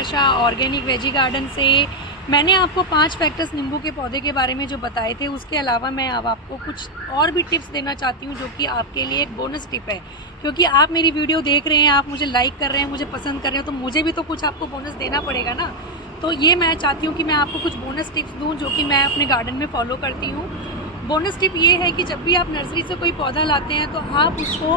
आशा organic veggie garden से। मैंने आपको 5 फैक्टस नींबू के पौधे के बारे में जो बताए थे, उसके अलावा मैं अब आपको कुछ और भी टिप्स देना चाहती हूँ जो कि आपके लिए एक बोनस टिप है। क्योंकि आप मेरी वीडियो देख रहे हैं, आप मुझे लाइक कर रहे हैं, मुझे पसंद कर रहे हैं, तो मुझे भी तो कुछ आपको बोनस देना पड़ेगा ना। तो ये मैं चाहती हूँ कि मैं आपको कुछ बोनस टिप्स दूँ जो कि मैं अपने गार्डन में फॉलो करती हूँ। बोनस टिप ये है कि जब भी आप नर्सरी से कोई पौधा लाते हैं तो आप उसको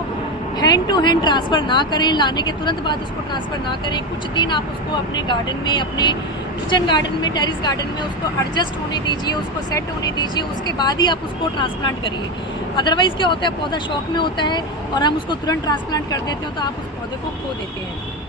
हैंड टू हैंड ट्रांसफ़र ना करें, लाने के तुरंत बाद उसको ट्रांसफ़र ना करें। कुछ दिन आप उसको अपने गार्डन में, अपने किचन गार्डन में, टेरेस गार्डन में उसको एडजस्ट होने दीजिए, उसको सेट होने दीजिए, उसके बाद ही आप उसको ट्रांसप्लांट करिए। अदरवाइज़ क्या होता है, पौधा शौक में होता है और हम उसको तुरंत ट्रांसप्लांट कर देते हैं तो आप उस पौधे को खो देते हैं।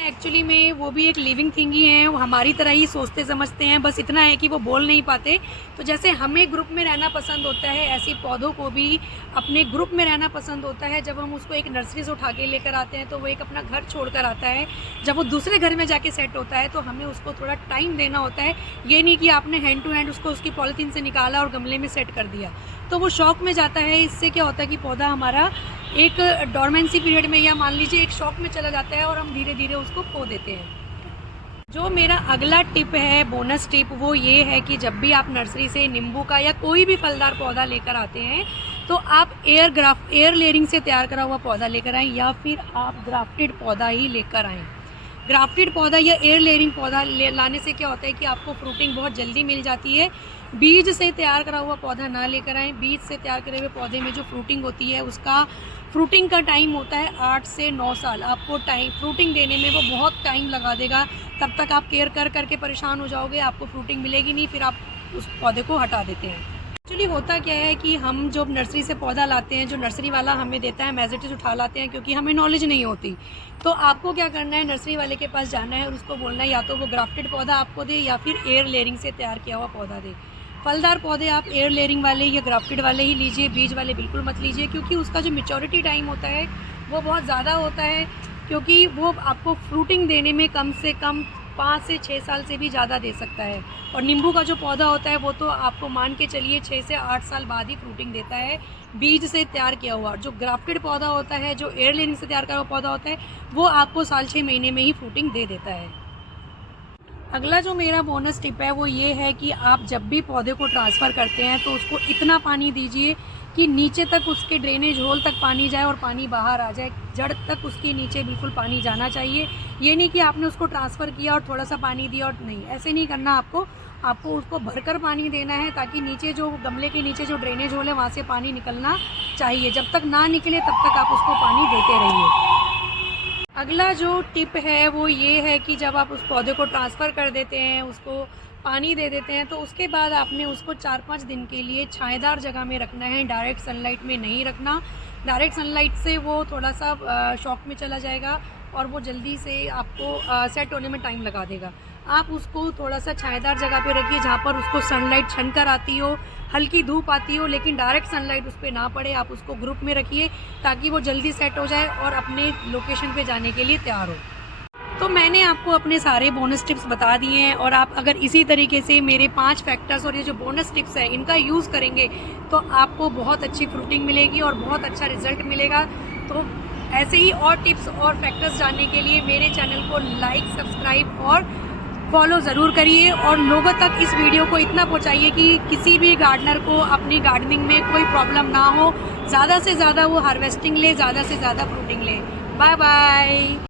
एक्चुअली में वो भी एक लिविंग थिंग ही है, वो हमारी तरह ही सोचते समझते हैं, बस इतना है कि वो बोल नहीं पाते। तो जैसे हमें ग्रुप में रहना पसंद होता है, ऐसे पौधों को भी अपने ग्रुप में रहना पसंद होता है। जब हम उसको एक नर्सरी से उठा के लेकर आते हैं तो वो एक अपना घर छोड़कर आता है। जब वो दूसरे घर में जाके सेट होता है तो हमें उसको थोड़ा टाइम देना होता है। ये नहीं कि आपने हैंड टू हैंड उसको उसकी पॉलीथीन से निकाला और गमले में सेट कर दिया तो वो शौक में जाता है। इससे क्या होता है कि पौधा हमारा एक डोरमेंसी पीरियड में, या मान लीजिए एक शौक में चला जाता है और हम धीरे धीरे उसको खो देते हैं। जो मेरा अगला टिप है, बोनस टिप, वो ये है कि जब भी आप नर्सरी से नींबू का या कोई भी फलदार पौधा लेकर आते हैं तो आप एयर लेयरिंग से तैयार करा हुआ पौधा लेकर आएँ या फिर आप ग्राफ्टेड पौधा ही लेकर आएँ। ग्राफ्टेड पौधा या एयर लेयरिंग पौधा लाने से क्या होता है कि आपको फ्रूटिंग बहुत जल्दी मिल जाती है। बीज से तैयार करा हुआ पौधा ना लेकर आएँ। बीज से तैयार करे हुए पौधे में जो फ्रूटिंग होती है, उसका फ्रूटिंग का टाइम होता है 8 से 9 साल। आपको टाइम फ्रूटिंग देने में वो बहुत टाइम लगा देगा। तब तक आप केयर कर करके परेशान हो जाओगे, आपको फ्रूटिंग मिलेगी नहीं, फिर आप उस पौधे को हटा देते हैं। एक्चुअली होता क्या है कि हम जब नर्सरी से पौधा लाते हैं, जो नर्सरी वाला हमें देता है, एज इट इज़ उठा लाते हैं क्योंकि हमें नॉलेज नहीं होती। तो आपको क्या करना है, नर्सरी वाले के पास जाना है और उसको बोलना है या तो वो ग्राफ्टेड पौधा आपको दे या फिर एयर लेयरिंग से तैयार किया हुआ पौधा दे। फलदार पौधे आप एयर लेयरिंग वाले या ग्राफ्टेड वाले ही लीजिए, बीज वाले बिल्कुल मत लीजिए, क्योंकि उसका जो मैच्योरिटी टाइम होता है वो बहुत ज़्यादा होता है। क्योंकि वो आपको फ्रूटिंग देने में कम से कम 5 से 6 साल से भी ज़्यादा दे सकता है। और नींबू का जो पौधा होता है वो तो आपको मान के चलिए 6 से 8 साल बाद ही फ्रूटिंग देता है, बीज से तैयार किया हुआ। जो ग्राफ्टेड पौधा होता है, जो एयर लेयरिंग से तैयार किया हुआ पौधा होता है, वो आपको साल 6 महीने में ही फ्रूटिंग दे देता है। अगला जो मेरा बोनस टिप है वो ये है कि आप जब भी पौधे को ट्रांसफ़र करते हैं तो उसको इतना पानी दीजिए कि नीचे तक उसके ड्रेनेज होल तक पानी जाए और पानी बाहर आ जाए। जड़ तक उसके नीचे बिल्कुल पानी जाना चाहिए। ये नहीं कि आपने उसको ट्रांसफ़र किया और थोड़ा सा पानी दिया और नहीं, ऐसे नहीं करना। आपको उसको भरकर पानी देना है ताकि नीचे जो गमले के नीचे जो ड्रेनेज होल है वहाँ से पानी निकलना चाहिए। जब तक ना निकले तब तक आप उसको पानी देते रहिए। अगला जो टिप है वो ये है कि जब आप उस पौधे को ट्रांसफ़र कर देते हैं, उसको पानी दे देते हैं, तो उसके बाद आपने उसको 4-5 दिन के लिए छायादार जगह में रखना है, डायरेक्ट सनलाइट में नहीं रखना। डायरेक्ट सनलाइट से वो थोड़ा सा शॉक में चला जाएगा और वो जल्दी से आपको सेट होने में टाइम लगा देगा। आप उसको थोड़ा सा छायादार जगह पे रखिए जहाँ पर उसको सनलाइट छन कर आती हो, हल्की धूप आती हो, लेकिन डायरेक्ट सनलाइट उस पर ना पड़े। आप उसको ग्रुप में रखिए ताकि वो जल्दी सेट हो जाए और अपने लोकेशन पे जाने के लिए तैयार हो। तो मैंने आपको अपने सारे बोनस टिप्स बता दिए हैं और आप अगर इसी तरीके से मेरे 5 फैक्टर्स और ये जो बोनस टिप्स हैं इनका यूज़ करेंगे तो आपको बहुत अच्छी फ्रूटिंग मिलेगी और बहुत अच्छा रिजल्ट मिलेगा। तो ऐसे ही और टिप्स और फैक्टर्स जानने के लिए मेरे चैनल को लाइक, सब्सक्राइब और फॉलो ज़रूर करिए और लोगों तक इस वीडियो को इतना पहुंचाइए कि किसी भी गार्डनर को अपनी गार्डनिंग में कोई प्रॉब्लम ना हो। ज़्यादा से ज़्यादा वो हार्वेस्टिंग ले, ज़्यादा से ज़्यादा फ्रूटिंग ले। Bye bye.